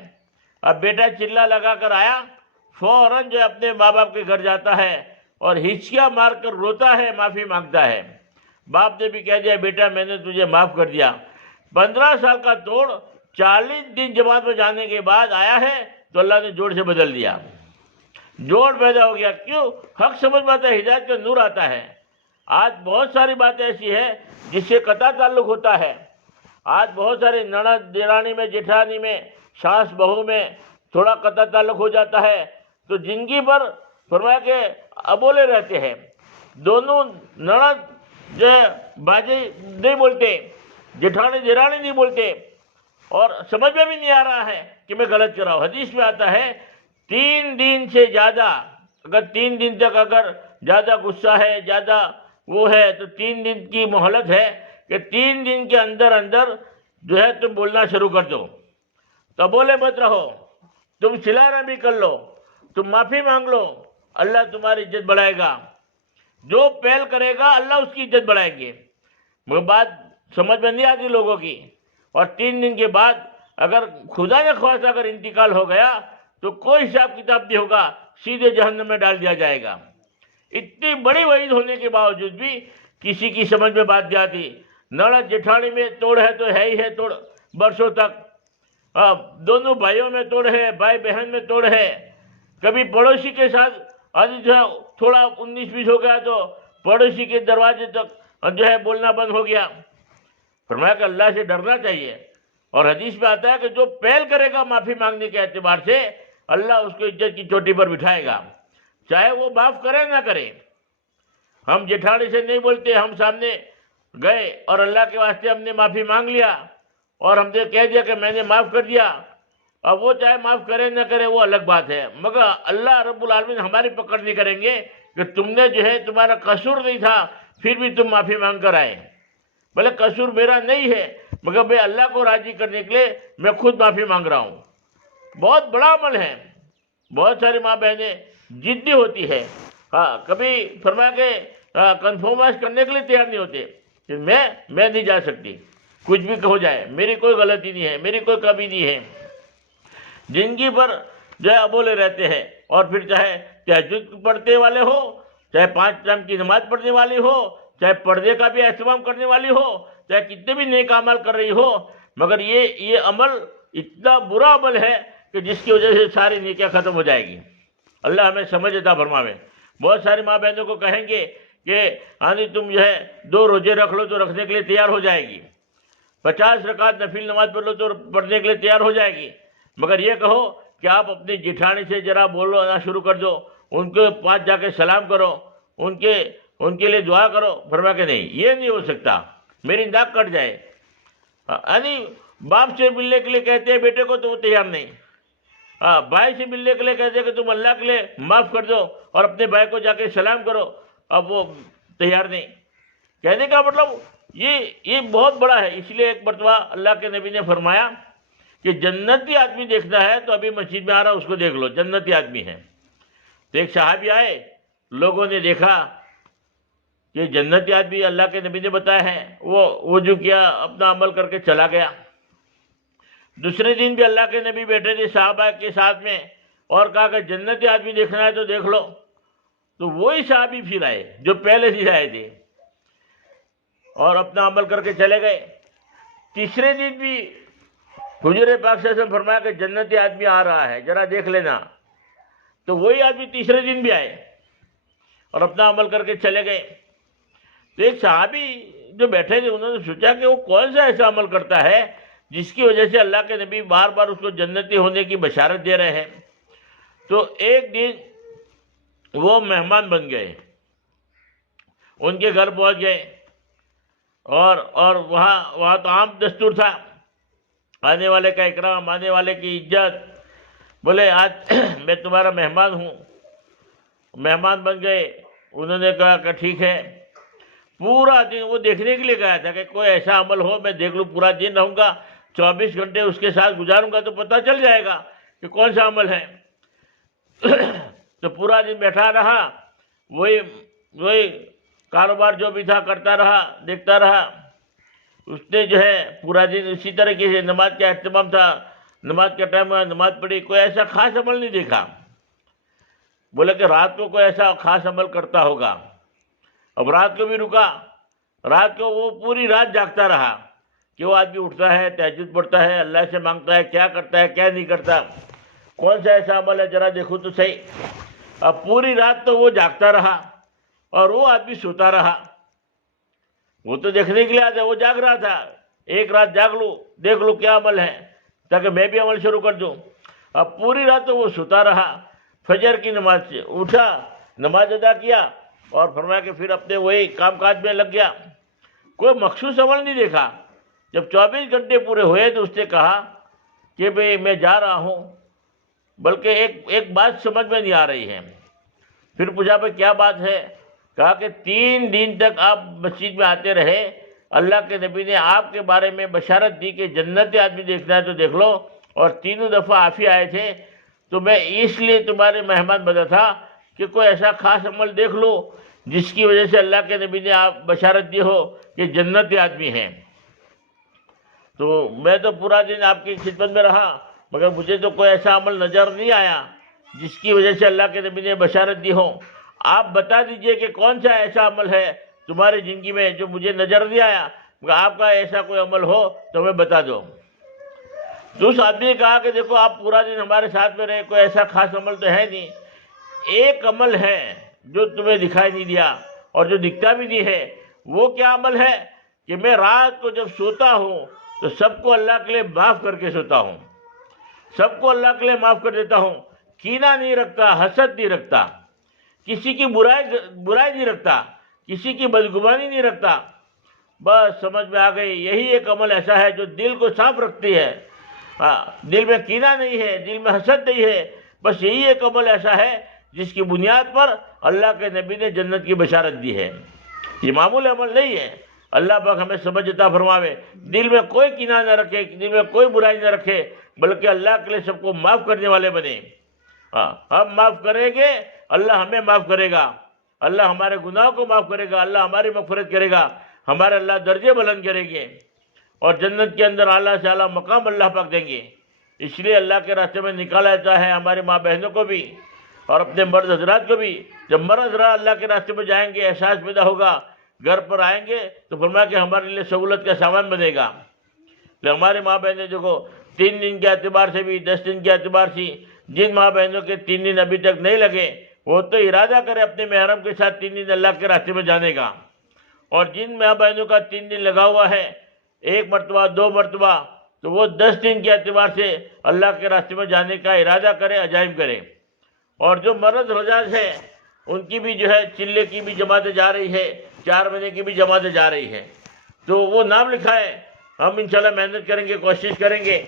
اب بیٹا چلا لگا کر آیا، فوراً جو اپنے ماں باپ کے گھر جاتا ہے اور ہچکیاں مار کر روتا ہے، معافی مانگتا ہے۔ باپ نے بھی کہہ دیا بیٹا میں نے تجھے معاف کر دیا۔ 15 سال کا توڑ 40 دن جماعت میں جانے کے بعد آیا ہے تو اللہ نے جوڑ سے بدل دیا، جوڑ پیدا ہو گیا۔ کیوں؟ حق سمجھ میں آتا ہے، ہدایت کا نور آتا ہے۔ آج بہت ساری باتیں ایسی ہیں جس سے قطع تعلق ہوتا ہے۔ آج بہت سارے نند دیرانی میں، جیٹھانی میں، ساس بہو میں تھوڑا قطع تعلق ہو جاتا ہے تو زندگی بھر فرمایا کہ ابولے رہتے ہیں۔ دونوں نند جو ہے باجی نہیں بولتے، جیٹھانی دیرانی نہیں بولتے، اور سمجھ میں بھی نہیں آ رہا ہے کہ میں غلط کر رہا ہوں۔ حدیث میں آتا ہے 3 دن سے زیادہ، اگر 3 دن تک اگر زیادہ غصہ ہے، زیادہ وہ ہے تو 3 دن کی مہلت ہے کہ 3 دن کے اندر اندر جو ہے تم بولنا شروع کر دو، تو بولے مت رہو، تم صلہ رحمی کر لو، تم معافی مانگ لو، اللہ تمہاری عزت بڑھائے گا۔ جو پہل کرے گا اللہ اس کی عزت بڑھائیں گے۔ مگر بات سمجھ میں نہیں آتی لوگوں کی، اور 3 دن کے بعد اگر خدا نے خواستہ اگر انتقال ہو گیا تو کوئی حساب کتاب نہیں ہوگا، سیدھے جہنم میں ڈال دیا جائے گا۔ اتنی بڑی وعید ہونے کے باوجود بھی کسی کی سمجھ میں بات نہیں آتی۔ نند جیٹھانی میں توڑ ہے تو ہے ہی ہے توڑ برسوں تک، دونوں بھائیوں میں توڑ ہے، بھائی بہن میں توڑ ہے، کبھی پڑوسی کے ساتھ آج جو ہے تھوڑا 19-20 ہو گیا تو پڑوسی کے دروازے تک جو ہے بولنا بند ہو گیا۔ فرمایا کہ اللہ سے ڈرنا چاہیے، اور حدیث میں آتا ہے کہ جو پہل کرے گا معافی مانگنے کے اعتبار سے، اللہ اس کو عزت کی چوٹی پر بٹھائے گا، چاہے وہ معاف کرے نہ کرے۔ ہم جیٹھانی سے نہیں بولتے، ہم سامنے گئے اور اللہ کے واسطے ہم نے معافی مانگ لیا اور ہم نے کہہ دیا کہ میں نے معاف کر دیا، اب وہ چاہے معاف کرے نہ کرے وہ الگ بات ہے، مگر اللہ رب العالمین ہماری پکڑ نہیں کریں گے کہ تم نے جو ہے تمہارا قصور نہیں تھا پھر بھی تم معافی مانگ کر آئے، بھلے قصور میرا نہیں ہے مگر میں اللہ کو راضی کرنے کے لیے میں خود معافی مانگ رہا ہوں۔ بہت بڑا عمل ہے۔ بہت ساری ماں بہنیں ضدی ہوتی ہے، کبھی فرمایا کہ کنفرمائز کرنے کے لیے تیار نہیں ہوتے کہ میں نہیں جا سکتی، کچھ بھی ہو جائے، میری کوئی غلطی نہیں ہے، میری کوئی کمی نہیں ہے۔ زندگی پر جو ہے ابولے رہتے ہیں، اور پھر چاہے تہجد پڑھنے والے ہو، چاہے 5 ٹائم کی نماز پڑھنے والی ہو، چاہے پردے کا بھی اہتمام کرنے والی ہو، چاہے کتنے بھی نیک عمل کر رہی ہو، مگر یہ عمل اتنا برا عمل ہے کہ جس کی وجہ سے ساری نیکیاں ختم ہو جائے گی۔ اللہ ہمیں سمجھ عطا فرمائے۔ بہت ساری ماں بہنوں کو کہیں گے کہ آنی تم جو ہے 2 روزے رکھ لو تو رکھنے کے لیے تیار ہو جائے گی، 50 رکعت نفل نماز پڑھ لو تو پڑھنے کے لیے تیار ہو جائے گی، مگر یہ کہو کہ آپ اپنی جیٹھانی سے ذرا بولنا شروع کر دو، ان کے پاس جا کے سلام کرو، ان کے لیے دعا کرو، فرمایا کہ نہیں، یہ نہیں ہو سکتا، میری ناک کٹ جائے۔ یعنی باپ سے ملنے کے لیے کہتے ہیں بیٹے کو تو وہ تیار نہیں، بھائی سے ملنے کے لیے کہتے ہیں کہ تم اللہ کے لیے معاف کر دو اور اپنے بھائی کو جا کے سلام کرو، اب وہ تیار نہیں۔ کہنے کا مطلب یہ بہت بڑا ہے۔ اس لیے ایک مرتبہ اللہ کے نبی نے فرمایا کہ جنتی آدمی دیکھنا ہے تو ابھی مسجد میں آ رہا اس کو دیکھ لو، جنتی آدمی ہے۔ تو ایک صحابی آئے، لوگوں نے دیکھا کہ جنتی آدمی اللہ کے نبی نے بتایا ہے، وہ وضو کیا، اپنا عمل کر کے چلا گیا۔ دوسرے دن بھی اللہ کے نبی بیٹھے تھے صحابہ کے ساتھ میں اور کہا کہ جنتی آدمی دیکھنا ہے تو دیکھ لو، تو وہی صحابی پھر آئے جو پہلے سے آئے تھے اور اپنا عمل کر کے چلے گئے۔ تیسرے دن بھی حضور پاک صلی اللہ علیہ وسلم فرمایا کہ جنتی آدمی آ رہا ہے، ذرا دیکھ لینا، تو وہی آدمی تیسرے دن بھی آئے اور اپنا عمل کر کے چلے گئے۔ تو ایک صحابی جو بیٹھے تھے انہوں نے سوچا کہ وہ کون سا ایسا عمل کرتا ہے جس کی وجہ سے اللہ کے نبی بار بار اس کو جنتی ہونے کی بشارت دے رہے ہیں۔ تو ایک دن وہ مہمان بن گئے، ان کے گھر پہنچ گئے، اور وہاں تو عام دستور تھا، آنے والے کا اکرام، آنے والے کی عزت۔ بولے آج میں تمہارا مہمان ہوں، مہمان بن گئے۔ انہوں نے کہا کہ ٹھیک ہے۔ پورا دن وہ دیکھنے کے لیے گیا تھا کہ کوئی ایسا عمل ہو میں دیکھ لوں، پورا دن رہوں گا، 24 گھنٹے اس کے ساتھ گزاروں گا تو پتہ چل جائے گا کہ کون سا عمل ہے۔ تو پورا دن بیٹھا رہا، وہی کاروبار جو بھی تھا کرتا رہا، دیکھتا رہا۔ اس نے جو ہے پورا دن اسی طریقے سے نماز کا اہتمام تھا، نماز کا ٹائم ہوا، نماز پڑھی، کوئی ایسا خاص عمل نہیں دیکھا۔ بولے کہ رات کو کوئی ایسا خاص عمل کرتا ہوگا۔ اب رات کو بھی رکا، رات کو وہ پوری رات جاگتا رہا کہ وہ آدمی اٹھتا ہے، تہجد پڑھتا ہے، اللہ سے مانگتا ہے، کیا کرتا ہے کیا نہیں کرتا، کون سا ایسا عمل ہے ذرا دیکھو تو صحیح۔ اب پوری رات تو وہ جاگتا رہا اور وہ آدمی سوتا رہا۔ وہ تو دیکھنے کے لیے آتا ہے، وہ جاگ رہا تھا، ایک رات جاگ لوں دیکھ لوں کیا عمل ہے تاکہ میں بھی عمل شروع کر دوں۔ اب پوری رات تو وہ سوتا رہا۔ فجر کی نماز سے اٹھا، نماز ادا کیا اور فرمایا کہ پھر اپنے وہی کام کاج میں لگ گیا، کوئی مخصوص عمل نہیں دیکھا۔ جب 24 گھنٹے پورے ہوئے تو اس نے کہا کہ بھئی میں جا رہا ہوں، بلکہ ایک بات سمجھ میں نہیں آ رہی ہے۔ پھر پوچھا بھئی کیا بات ہے؟ کہا کہ 3 دن تک آپ مسجد میں آتے رہے، اللہ کے نبی نے آپ کے بارے میں بشارت دی کہ جنتی آدمی دیکھنا ہے تو دیکھ لو، اور 3 دفعہ آپ ہی آئے تھے، تو میں اس لیے تمہارے مہمان بنا تھا کہ کوئی ایسا خاص عمل دیکھ لو جس کی وجہ سے اللہ کے نبی نے آپ بشارت دی ہو کہ جنتی آدمی ہیں۔ تو میں تو پورا دن آپ کی خدمت میں رہا، مگر مجھے تو کوئی ایسا عمل نظر نہیں آیا جس کی وجہ سے اللہ کے نبی نے بشارت دی ہو۔ آپ بتا دیجئے کہ کون سا ایسا عمل ہے تمہاری زندگی میں جو مجھے نظر نہیں آیا، مگر آپ کا ایسا کوئی عمل ہو تو ہمیں بتا دو۔ تو اس آدمی نے کہا کہ دیکھو آپ پورا دن ہمارے ساتھ میں رہے، کوئی ایسا خاص عمل تو ہے نہیں، ایک عمل ہے جو تمہیں دکھائی نہیں دیا اور جو دکھتا بھی نہیں ہے. وہ کیا عمل ہے کہ میں رات کو جب سوتا ہوں تو سب کو اللہ کے لیے معاف کر کے سوتا ہوں, سب کو اللہ کے لیے معاف کر دیتا ہوں. کینہ نہیں رکھتا, حسد نہیں رکھتا, کسی کی برائی نہیں رکھتا, کسی کی بدگمانی نہیں رکھتا. بس سمجھ میں آ گئی, یہی ایک عمل ایسا ہے جو دل کو صاف رکھتی ہے. دل میں کینہ نہیں ہے, دل میں حسد نہیں ہے. بس یہی ایک عمل ایسا ہے جس کی بنیاد پر اللہ کے نبی نے جنت کی بشارت دی ہے. یہ معمولی عمل نہیں ہے. اللہ پاک ہمیں سمجھ عطا فرماوے. دل میں کوئی کینہ نہ رکھے, دل میں کوئی برائی نہ رکھے, بلکہ اللہ کے لیے سب کو معاف کرنے والے بنے. ہم معاف کریں گے, اللہ ہمیں معاف کرے گا, اللہ ہمارے گناہوں کو معاف کرے گا, اللہ ہماری مغفرت کرے گا, ہمارے اللہ درجے بلند کریں گے, اور جنت کے اندر اعلیٰ سے اعلیٰ مقام اللہ پاک دیں گے. اس لیے اللہ کے راستے میں نکالا جاتا ہے ہماری ماں بہنوں کو بھی اور اپنے مرد حضرات کو بھی. جب مرد حضرات اللہ کے راستے میں جائیں گے, احساس پیدا ہوگا, گھر پر آئیں گے تو فرمایا کہ ہمارے لیے سہولت کا سامان بنے گا. ہماری ماں بہنیں جو 3 دن کے اعتبار سے بھی 10 دن کے اعتبار سے, جن ماں بہنوں کے 3 دن ابھی تک نہیں لگے وہ تو ارادہ کرے اپنے محرم کے ساتھ 3 دن اللہ کے راستے میں جانے کا. اور جن ماں بہنوں کا 3 دن لگا ہوا ہے, 1 مرتبہ 2 مرتبہ, تو وہ 10 دن کے اعتبار سے اللہ کے راستے میں جانے کا ارادہ کرے, عزائم کرے. اور جو مرد حضرات ہیں ان کی بھی جو ہے چلے کی بھی جماعتیں جا رہی ہے, 4 مہینے کی بھی جماعتیں جا رہی ہے, تو وہ نام لکھائے. ہم انشاءاللہ محنت کریں گے, کوشش کریں گے.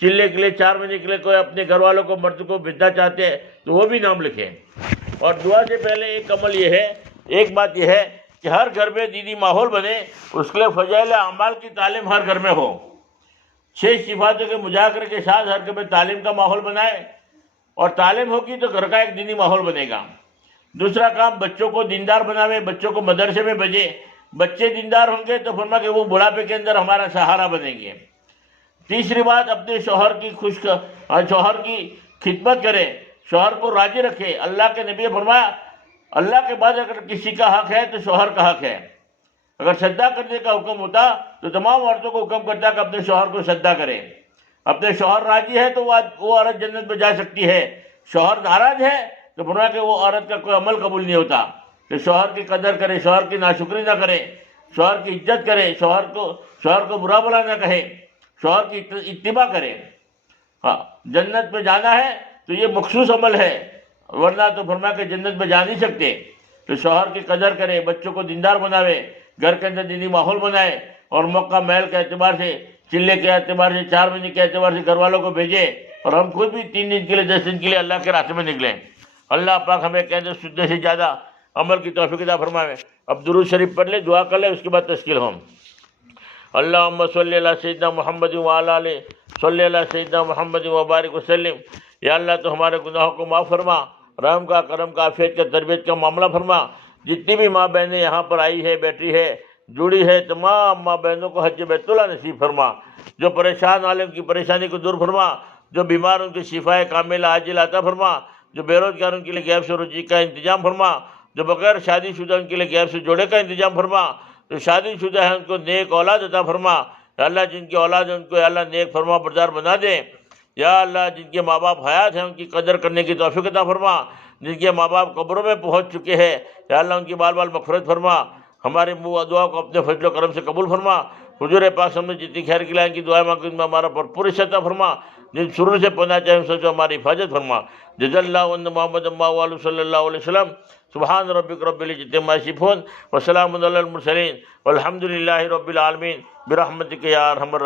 چلے کے لیے 4 مہینے کے لیے کوئی اپنے گھر والوں کو مرد کو بھیجنا چاہتے ہیں تو وہ بھی نام لکھیں. اور دعا سے پہلے ایک عمل یہ ہے, ایک بات یہ ہے کہ ہر گھر میں دینی ماحول بنے. اس کے لیے فضائل اعمال کی تعلیم ہر گھر میں ہو. 6 صفاتوں کے مذاکرے کے ساتھ ہر گھر میں تعلیم کا ماحول بنائے, اور تعلیم ہوگی تو گھر کا ایک دینی ماحول بنے گا. دوسرا کام, بچوں کو دیندار بناوے, بچوں کو مدرسے میں بھیجے. بچے دیندار ہوں گے تو فرما کہ وہ بڑھاپے کے اندر ہمارا سہارا بنیں گے. تیسری بات, اپنے شوہر کی خدمت کرے, شوہر کو راضی رکھے. اللہ کے نبی نے فرمایا اللہ کے بعد اگر کسی کا حق ہے تو شوہر کا حق ہے. اگر سجدہ کرنے کا حکم ہوتا تو تمام عورتوں کو حکم کرتا کہ اپنے شوہر کو سجدہ کرے. اپنے شوہر راضی ہے تو وہ عورت جنت میں جا سکتی ہے. شوہر ناراض ہے تو فرمایا کہ وہ عورت کا کوئی عمل قبول نہیں ہوتا. کہ شوہر کی قدر کرے, شوہر کی ناشکری نہ کرے, شوہر کی عزت کرے, شوہر کو برا بھلا نہ کہے, شوہر کی اتباع کرے. جنت میں جانا ہے تو یہ مخصوص عمل ہے, ورنہ تو فرمایا کہ جنت میں جا نہیں سکتے. تو شوہر کی قدر کرے, بچوں کو دیندار بناوے, گھر کے اندر دینی ماحول بنائے, اور موقع محل کے اعتبار سے, چلے کے اعتبار سے, 4 مہینے کے اعتبار سے گھر والوں کو بھیجے, اور ہم خود بھی 3 دن کے لیے 10 دن کے لیے اللہ کے راستے میں نکلیں. اللہ پاک ہمیں کہتے سننے سے زیادہ عمل کی توفیق عطا فرمائے. اب درود شریف پڑھ لے, دعا کر لے, اس کے بعد تشکیل ہوں. اللہم صلی اللہ سیدنا محمد وعلی آلہ صلی اللہ سیدنا محمد وبارک وسلم. یا اللہ تو ہمارے گناہوں کو معاف فرما, رحم کا, کرم کا, عافیت کا, تربیت کا معاملہ فرما. جتنی بھی ماں بہنیں یہاں پر آئی ہے, بیٹھی ہے, جڑی ہے, تمام ماں بہنوں کو حج بیت اللہ نصیب فرما. جو پریشان عالم کی پریشانی کو دور فرما, جو بیمار ان کی شفائے کاملہ عاجلہ عطا فرما, جو بے روزگار ان کے لیے غیب سے روزی کا انتظام فرما, جو بغیر شادی شدہ ان کے لیے غیب سے جوڑے کا انتظام فرما, جو شادی شدہ ہیں ان کو نیک اولاد عطا فرما. یا اللہ جن کی اولاد ہے ان کو یا اللہ نیک فرما بردار بنا دے. یا اللہ جن کے ماں باپ حیات ہیں ان کی قدر کرنے کی توفیق عطا فرما. جن کے ماں باپ قبروں میں پہنچ چکے ہیں یا اللہ ان کی بال بال مغفرت فرما. ہماری دعا کو اپنے فضل و کرم سے قبول فرما. حضور پاک ہم نے جتنی خیر کی لائن کی دعائیں مانگی ان میں ہمارا بھرپور عطا فرما. جن شروع سے پہنچنا چاہے ان سے ہماری حفاظت فرما. جزا اللہ عن محمد علیہ صلی اللہ علیہ وسلم. سبحان ربک رب العزۃ عما یصفون وسلام علی المرسلین والحمد للہ رب العالمین برحمتک یا ارحم الراحمین.